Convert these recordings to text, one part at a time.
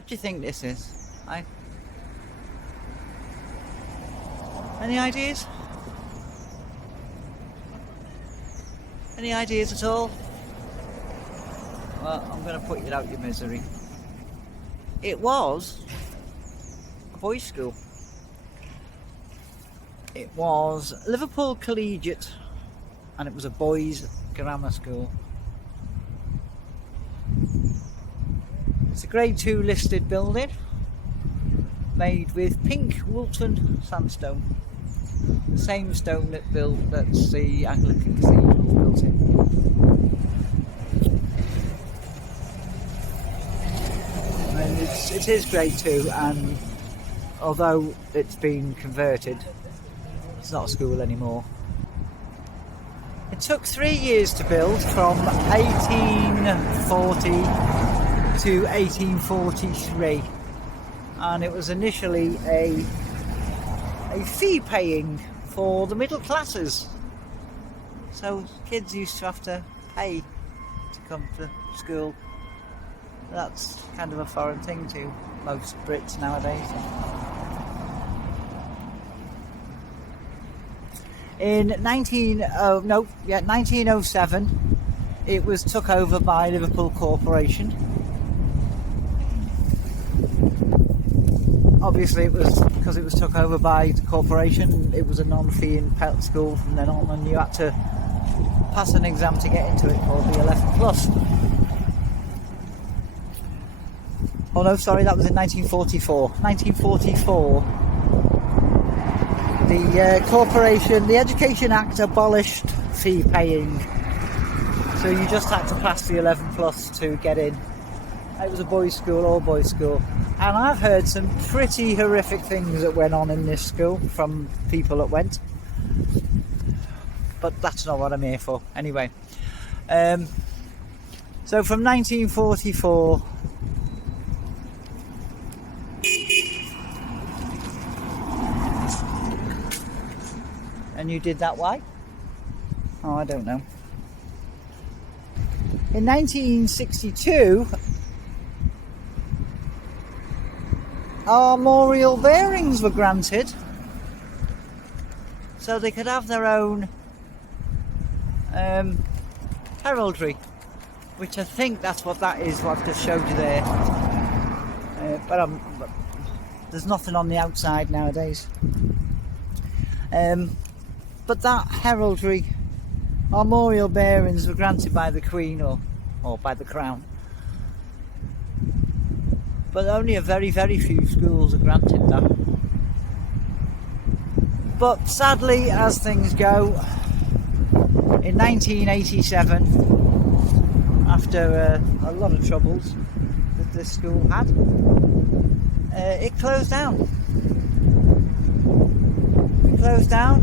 What do you think this is? Any ideas? Any ideas at all? Well, I'm going to put you out your misery. It was a boys' school. It was Liverpool Collegiate, and it was a boys' grammar school. It's a grade 2 listed building made with pink Woolton sandstone, the same stone that's the Anglican Cathedral built in. And it is grade 2, and although it's been converted, it's not a school anymore. It took 3 years to build, from 1840 to 1843, and it was initially a fee paying for the middle classes, so kids used to have to pay to come to school. That's kind of a foreign thing to most Brits nowadays. In 1907 it was took over by Liverpool Corporation. Obviously it was because it was took over by the corporation, it was a non-fee and pelt school from then on, and you had to pass an exam to get into it called the 11 plus. Oh no, sorry, that was in 1944. 1944, the corporation, the Education Act abolished fee paying, so you just had to pass the 11 plus to get in. It was a boys' school, all boys' school, and I've heard some pretty horrific things that went on in this school from people that went, but that's not what I'm here for. Anyway, so from 1944 and you did that, why? Oh, I don't know. In 1962, armorial bearings were granted, so they could have their own heraldry, which I think that's what that is, what I've just showed you there. But there's nothing on the outside nowadays. But that heraldry, armorial bearings, were granted by the Queen or by the Crown. But only a very, very few schools are granted that. But sadly, as things go, in 1987, after a lot of troubles that this school had, it closed down. It closed down.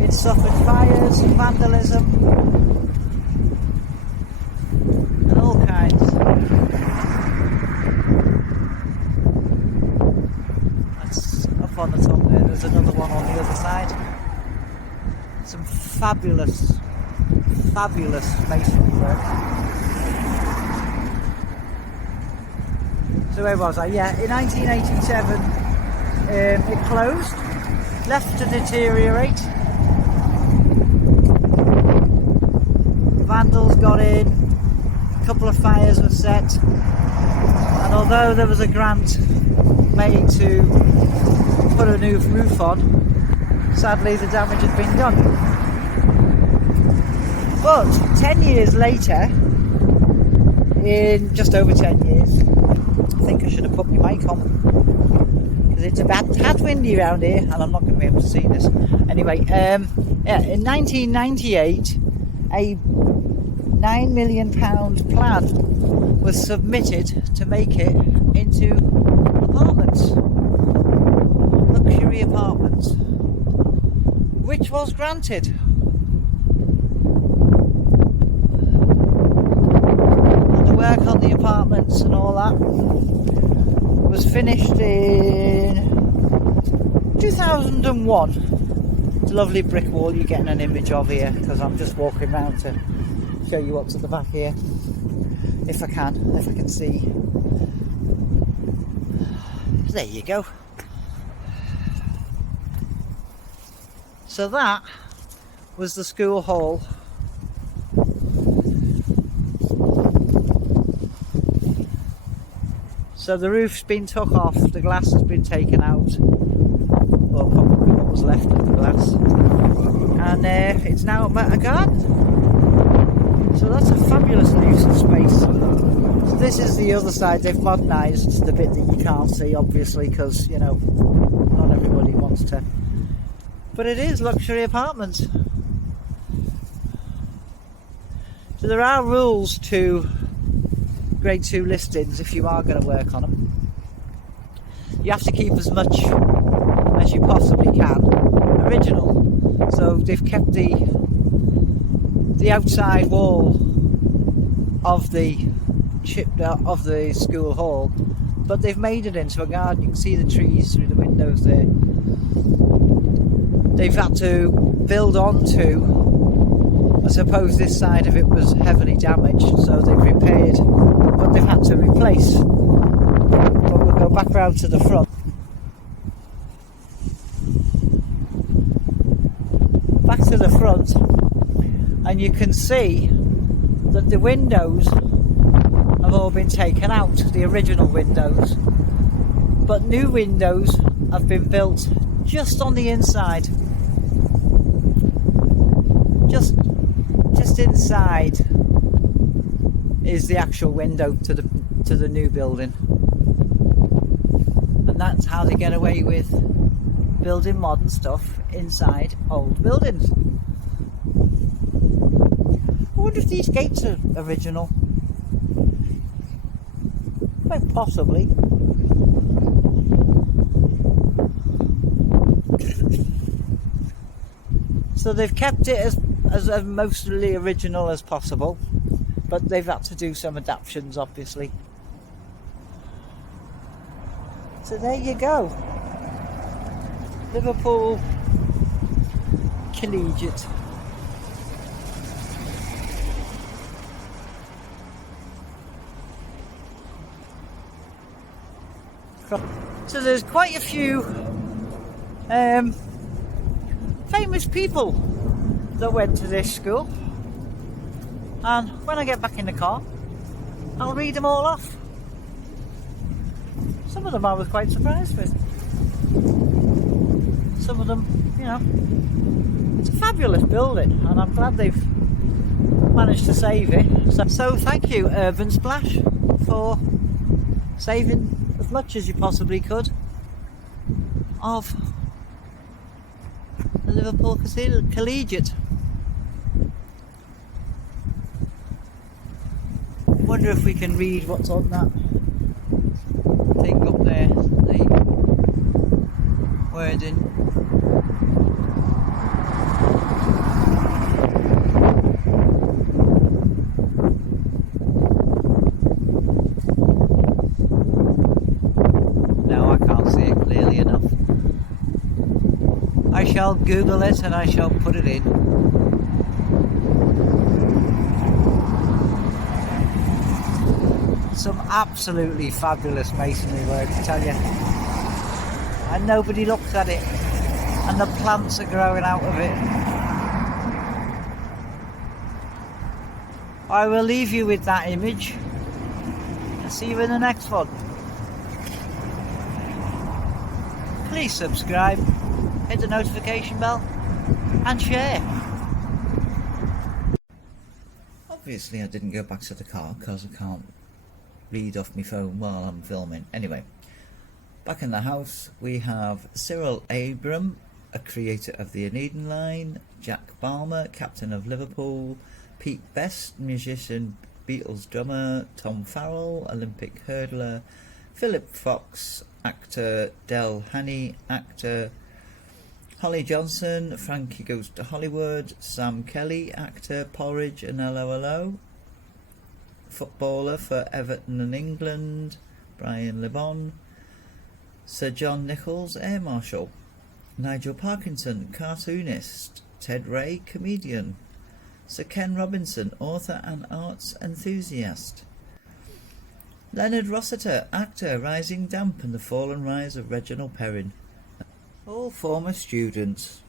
It suffered fires, vandalism, and all kinds. That's up on the top there. There's another one on the other side. Some fabulous masonry work. So where was I? Yeah, in 1987 it closed, left to deteriorate. Vandals got in, a couple of fires were set, and although there was a grant made to put a new roof on, sadly the damage had been done. But 10 years later, in just over 10 years, I think I should have put my mic on, because it's a tad windy around here and I'm not going to be able to see this. Anyway, in 1998, a £9 million plan was submitted to make it into apartments, luxury apartments, which was granted. And the work on the apartments and all that was finished in 2001. It's a lovely brick wall you're getting an image of here, because I'm just walking around to show you what's at the back here, if I can see. There you go. So that was the school hall. So the roof's been took off, the glass has been taken out, or probably what was left of the glass, and it's now a garden. So that's a fabulous nuisance space. So this is the other side. They've modernised the bit that you can't see, obviously, because, you know, not everybody wants to. But it is luxury apartments. So there are rules to grade 2 listings if you are going to work on them. You have to keep as much as you possibly can original. So they've kept the outside wall of the school hall, but they've made it into a garden. You can see the trees through the windows there. They've had to build onto, I suppose this side of it was heavily damaged, so they've repaired, but they've had to replace. But we'll go back round to the front. Back to the front, and you can see that the windows have all been taken out, the original windows, but new windows have been built just on the inside. Just inside is the actual window to the new building, and that's how they get away with building modern stuff inside old buildings. I wonder if these gates are original. Quite possibly. So they've kept it as mostly original as possible, but they've had to do some adaptations, obviously. So there you go. Liverpool Collegiate. So there's quite a few famous people that went to this school, and when I get back in the car I'll read them all off. Some of them I was quite surprised with. Some of them, you know, it's a fabulous building, and I'm glad they've managed to save it. So thank you, Urban Splash, for saving as much as you possibly could of the Liverpool Collegiate. I wonder if we can read what's on that thing up there, the wording. I shall Google it and I shall put it in. Some absolutely fabulous masonry work, I tell you. And nobody looks at it. And the plants are growing out of it. I will leave you with that image. And see you in the next one. Please subscribe. Hit the notification bell and share. Obviously I didn't go back to the car because I can't read off my phone while I'm filming. Anyway, back in the house we have Cyril Abram, a creator of the Aeneid line, Jack Balmer, captain of Liverpool, Pete Best, musician, Beatles drummer, Tom Farrell, Olympic hurdler, Philip Fox, actor, Del Haney, actor, Holly Johnson, Frankie Goes to Hollywood, Sam Kelly, actor, Porridge and LOLO, footballer for Everton and England, Brian LeBon, Sir John Nichols, Air Marshal, Nigel Parkinson, cartoonist, Ted Ray, comedian, Sir Ken Robinson, author and arts enthusiast, Leonard Rossiter, actor, Rising Damp and the Fall and Rise of Reginald Perrin. All former students.